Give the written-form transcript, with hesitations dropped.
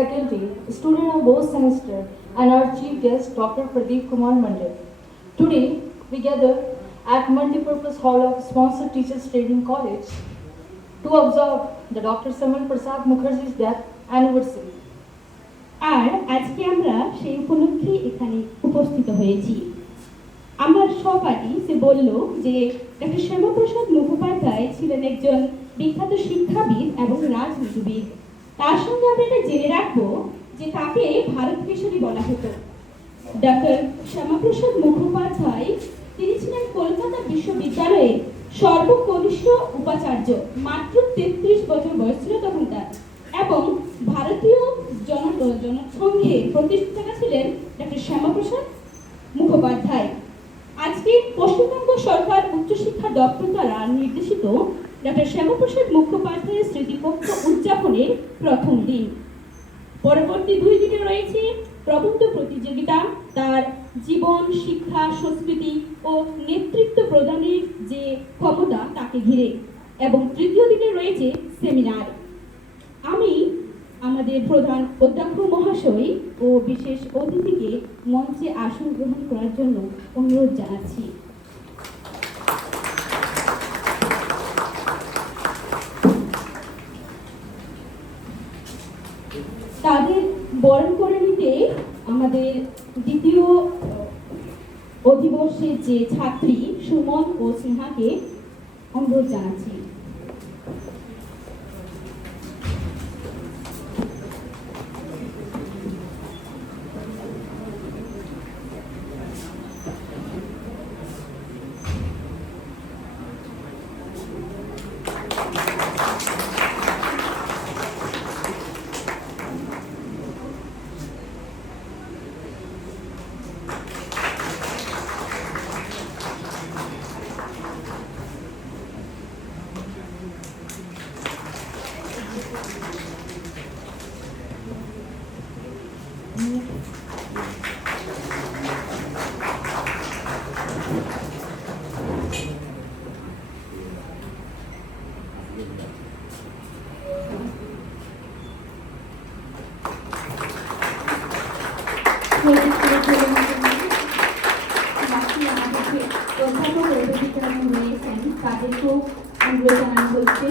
faculty, student of both semester, and our chief guest, Dr. Pradeep Kumar Mandal. Today, we gather at Multipurpose Hall of Sponsored Teachers Training College to observe the Dr. Samal Prasad Mukherjee's death anniversary. আর আজকে আমরা সেই উপলক্ষে এখানে উপস্থিত হয়েছি। আমার সহপাঠী সে বলল যে ডক্টর শ্যামাপ্রসাদ মুখোপাধ্যায় ছিলেন একজন বিখ্যাত শিক্ষাবিদ এবং রাজনীতিবিদ। তার সঙ্গে আমরা এটা জেনে রাখবো যে তাকে ভারত কেশরী বলা হতো। ডক্টর শ্যামাপ্রসাদ মুখোপাধ্যায় তিনি ছিলেন কলকাতা বিশ্ববিদ্যালয়ের সর্বকনিষ্ঠ উপাচার্য। মাত্র 33 বছর বয়স ছিল তখন তার, এবং ভারতীয় জনসংঘের প্রতিষ্ঠাতা ছিলেন ডক্টর শ্যামাপ্রসাদ মুখোপাধ্যায়। আজকে পশ্চিমবঙ্গ সরকার উচ্চশিক্ষা দপ্তর দ্বারা নির্দেশিত ডক্টর শ্যামাপ্রসাদ মুখোপাধ্যায়ের স্মৃতিকক্ষ উদযাপনের প্রথম দিন। পরবর্তী 2 দিনে রয়েছে প্রবন্ধ প্রতিযোগিতা, তার জীবন, শিক্ষা, সংস্কৃতি ও নেতৃত্ব প্রদানের যে ক্ষমতা তাকে ঘিরে, এবং তৃতীয় দিনে রয়েছে সেমিনার। আমি আমাদের প্রধান অধ্যক্ষ মহাশয় ও বিশেষ অতিথিকে মঞ্চে আসন গ্রহণ করার জন্য অনুরোধ জানাচ্ছি। তাদের বরণ করে নিতে আমাদের দ্বিতীয় অধিবর্ষের যে ছাত্রী সুমন ও স্নেহাকে অনুরোধ জানাচ্ছি। তাদেরকেও অনুরোধ জানানো হচ্ছে।